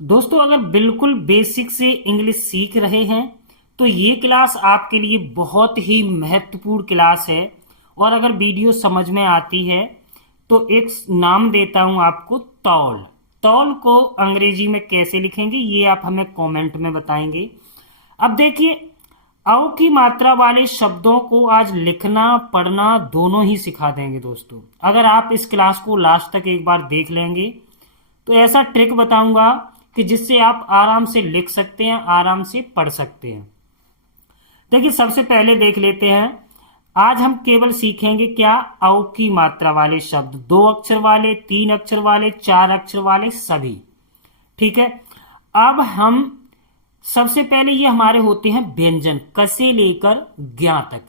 दोस्तों, अगर बिल्कुल बेसिक से इंग्लिश सीख रहे हैं तो ये क्लास आपके लिए बहुत ही महत्वपूर्ण क्लास है। और अगर वीडियो समझ में आती है तो एक नाम देता हूं आपको, तौल। तौल को अंग्रेजी में कैसे लिखेंगे ये आप हमें कमेंट में बताएंगे। अब देखिए, अ की मात्रा वाले शब्दों को आज लिखना पढ़ना दोनों ही सिखा देंगे दोस्तों। अगर आप इस क्लास को लास्ट तक एक बार देख लेंगे तो ऐसा ट्रिक बताऊंगा कि जिससे आप आराम से लिख सकते हैं, आराम से पढ़ सकते हैं। देखिए, सबसे पहले देख लेते हैं। आज हम केवल सीखेंगे क्या, अ की मात्रा वाले शब्द, 2 अक्षर वाले, 3 अक्षर वाले, 4 अक्षर वाले, सभी। ठीक है। अब हम सबसे पहले, ये हमारे होते हैं व्यंजन, क से लेकर ज्ञ तक।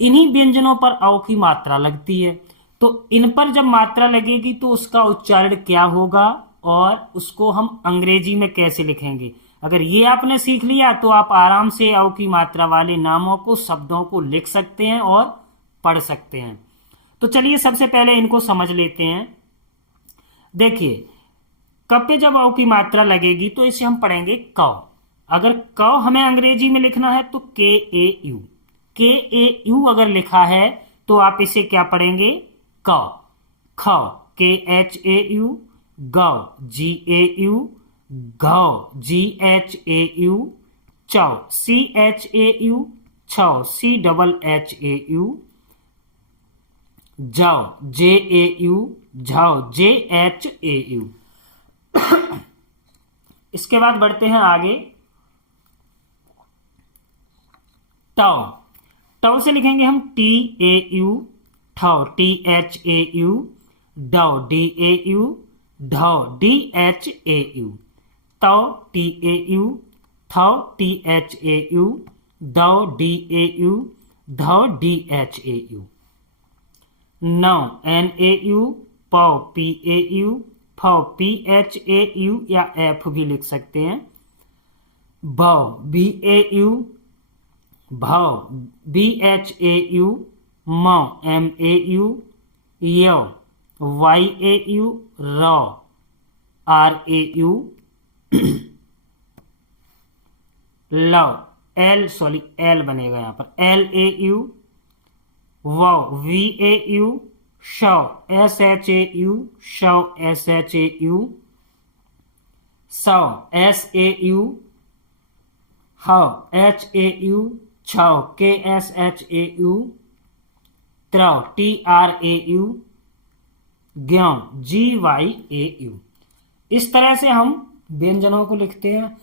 इन्हीं व्यंजनों पर अ की मात्रा लगती है। तो इन पर जब मात्रा लगेगी तो उसका उच्चारण क्या होगा और उसको हम अंग्रेजी में कैसे लिखेंगे, अगर ये आपने सीख लिया तो आप आराम से अ की मात्रा वाले नामों को, शब्दों को लिख सकते हैं और पढ़ सकते हैं। तो चलिए सबसे पहले इनको समझ लेते हैं। देखिए, क पे जब अ की मात्रा लगेगी तो इसे हम पढ़ेंगे क। अगर क हमें अंग्रेजी में लिखना है तो KAU। KAU अगर लिखा है तो आप इसे क्या पढ़ेंगे, क। ख, KHAU। ग, GAU। घ, GHAU। चौ, CHAU। छौ, CHHAU। जौ, JAU। झौ, JHAU। इसके बाद बढ़ते हैं आगे। टौ, टौ से लिखेंगे हम TAU। ठौ, THAU। डौ, DAU। ढौ, DHAU। तौ, TAU। थौ, THAU। दौ, DAU। धौ, DHAU। नौ, NAU। पौ, PAU। फौ, PHAU या F भी लिख सकते हैं। भौ, BAU। भौ, BHAU। मौ, MAU। यौ, YAU। रौ, RAU। लौ, L बनेगा यहां पर, LAU। वौ, VAU। शौ, SHAU। शौ, SHAU। सौ, SAU। हौ, HAU। छौ, KSHAU। त्रौ, TRAU। ज्ञौ, GYAU। इस तरह से हम व्यंजनों को लिखते हैं।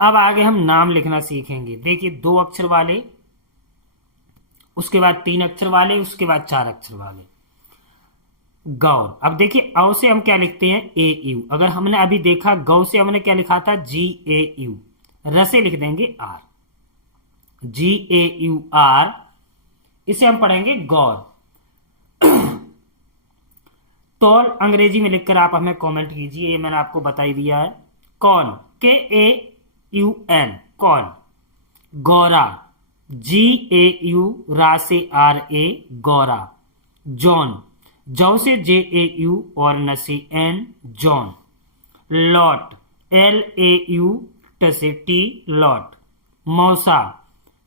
अब आगे हम नाम लिखना सीखेंगे। देखिए, 2 अक्षर वाले, उसके बाद 3 अक्षर वाले, उसके बाद 4 अक्षर वाले। गौर। अब देखिए, अ से हम क्या लिखते हैं, AU। अगर हमने अभी देखा, गौ से हमने क्या लिखा था, GAU। र से लिख देंगे R, GAUR। इसे हम पढ़ेंगे गौर। तौल अंग्रेजी में लिखकर आप हमें कमेंट कीजिए, ये मैंने आपको बता ही दिया है। कौन, KAUN, कौन। गौरा, GAU। रा से RA, गौरा। जॉन, जौ से JAU और न से N, जॉन। Lot, LAU। ट से T, लॉट। मौसा,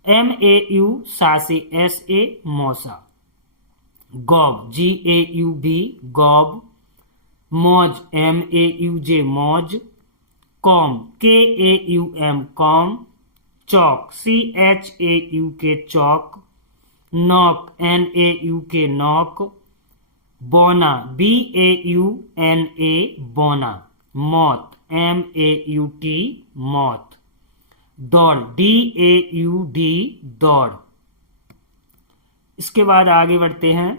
MAU। सा से SA, मौसा। गॉब, GAUB, गॉब। मौज, MAUJ, मौज। कॉम, KAUM, कॉम। चौक, CHAUK, चौक। नौक, NAUK, नौक। बौना, BAUNA, बौना। मौत, MAUT, मौत। दौड़, DAUD, दौड़। इसके बाद आगे बढ़ते हैं।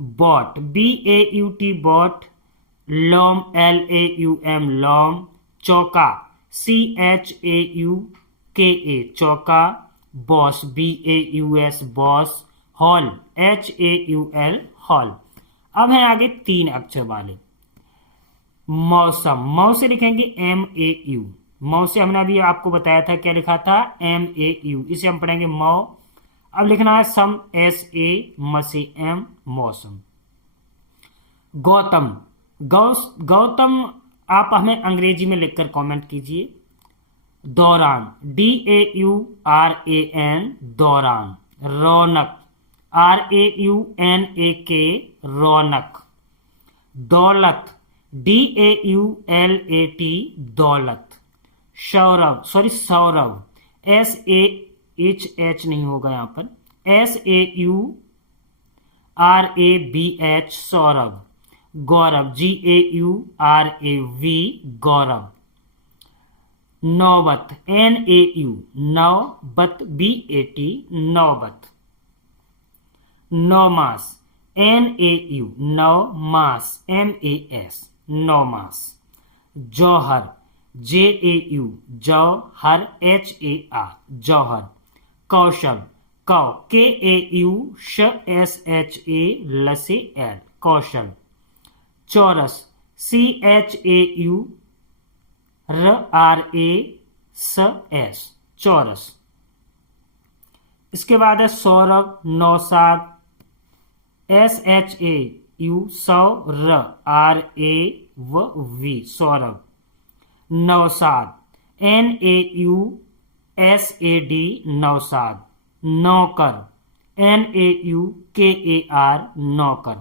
बॉट, BAUT, बॉट। लॉम, LAUM, लॉम। चौका, CHAUKA, चौका। बॉस, BAUS, बॉस। हॉल, HAUL, हॉल। अब है आगे 3 अक्षर वाले। मौसम, मौ से लिखेंगे MAU। मौ से हमने अभी आपको बताया था, क्या लिखा था, MAU। इसे हम पढ़ेंगे मौ। अब लिखना है सम, SA, मसे M, मौसम। गौतम। गौतम आप हमें अंग्रेजी में लिखकर कमेंट कीजिए। दौरान, DAURAN, दौरान। रौनक, RAUNAK, रौनक। दौलत, DAULAT, दौलत। सौरभ, सौरभ, SAHH नहीं होगा यहां पर, SAURABH, सौरभ। गौरव, GAURAV, गौरव। नौबत, NAU, नौबत, BAT, नौबत। नौमास, NAU, नौमास, MAS, नौमास। जौहर, JAU, जौहर, HAR, जौहर। कौशल, KAU, SHA, लसे L, कौशल। चौरस, CHAU, RAS, चौरस। इसके बाद है सौरभ, नौसाद, SHAU, सौर, RAV, Saurabh. Naushad, NAU, SAD, Naushad. नौकर, NAU, KAR, नौकर।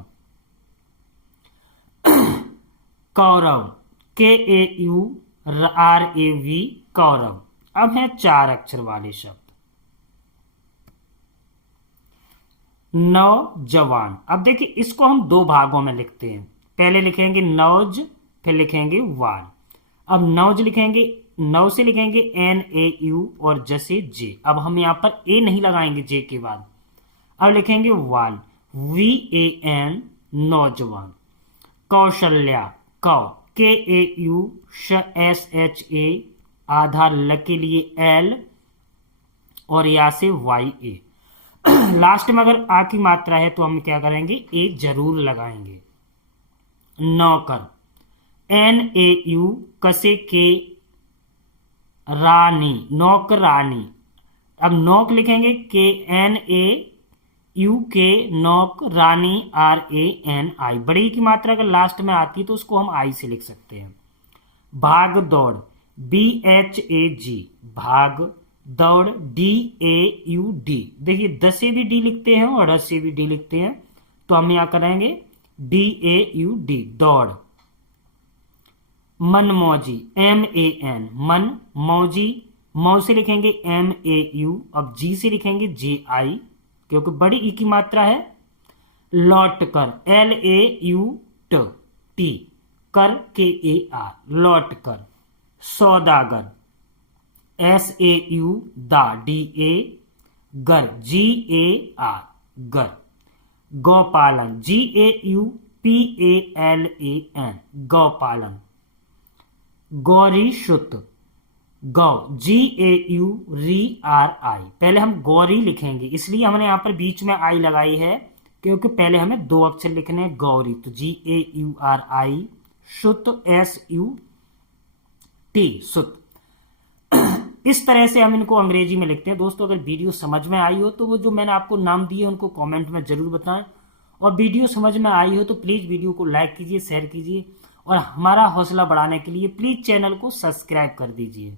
Kaurava, KAU, RAV, Kaurava. अब हैं 4 अक्षर वाले शब्द। नौजवान। अब देखिए इसको हम 2 भागों में लिखते हैं। पहले लिखेंगे नौज, फिर लिखेंगे वान। अब नौज लिखेंगे, नौ से लिखेंगे NAU और जैसे जे। अब हम यहां पर ए नहीं लगाएंगे जे के बाद। अब लिखेंगे वान, VAN, नौजवान। कौशल्या, KAU, SHA, आधा ल के लिए L और या से YA। लास्ट में अगर आ की मात्रा है तो हम क्या करेंगे, ए जरूर लगाएंगे। नौकर, NAU, कसे के रानी, नौकरानी। अब नौक लिखेंगे KNAUK, नौक, रानी RANI। बड़ी की मात्रा अगर लास्ट में आती है तो उसको हम आई से लिख सकते हैं। भाग दौड़, BHAG, भाग दौड़, DAUD। देखिए द से भी डी लिखते हैं और ड से भी डी लिखते हैं, तो हम यहां करेंगे DAUD, दौड़। मनमौजी, MAN, मन मौजी। मौ से लिखेंगे MAU, अब जी से लिखेंगे JI क्योंकि बड़ी ई की मात्रा है। लौट कर, LAUT, कर, KAR, लौट कर। सौदागर, SAU, दा, DA, गर, GAR, गर। गौपालन, GAUPALAN, गौपालन। गौरी शुत, गौ, GAURI। पहले हम गौरी लिखेंगे, इसलिए हमने यहां पर बीच में आई लगाई है क्योंकि पहले हमें 2 अक्षर लिखने हैं। गौरी, तो GAURI। शुत, SUT, सुत। इस तरह से हम इनको अंग्रेजी में लिखते हैं। दोस्तों अगर वीडियो समझ में आई हो तो वो जो मैंने आपको नाम दिए उनको कमेंट में जरूर बताएं, और वीडियो समझ में आई हो तो प्लीज वीडियो को लाइक कीजिए, शेयर कीजिए, और हमारा हौसला बढ़ाने के लिए प्लीज चैनल को सब्सक्राइब कर दीजिए।